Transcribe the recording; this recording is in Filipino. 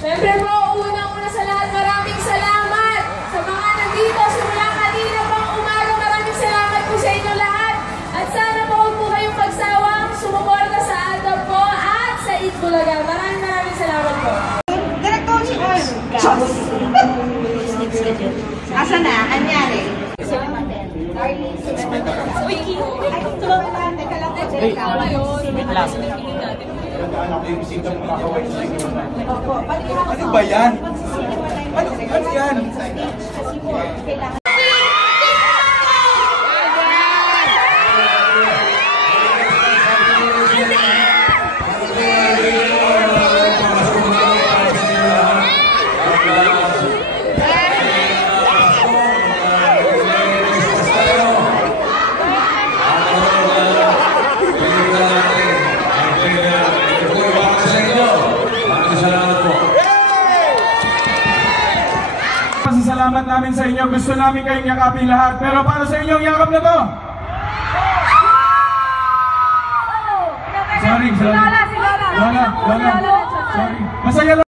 Siyempre po, unang-una sa lahat, maraming salamat sa mga nandito simula kanina pang umaga. Maraming salamat po sa inyo lahat. At sana po huwag po kayong pagsawang sumuporta sa Aldab po at sa Eat Bulaga. Maraming salamat po. Direct coaching oil. Asa na? Anyari? Ano ba yan? Ano yan? Pasasalamat namin sa inyo. Gusto namin kayong yakapin lahat. Pero para sa inyong yakap na to? Sorry. Lola. Sorry. Masaya lang.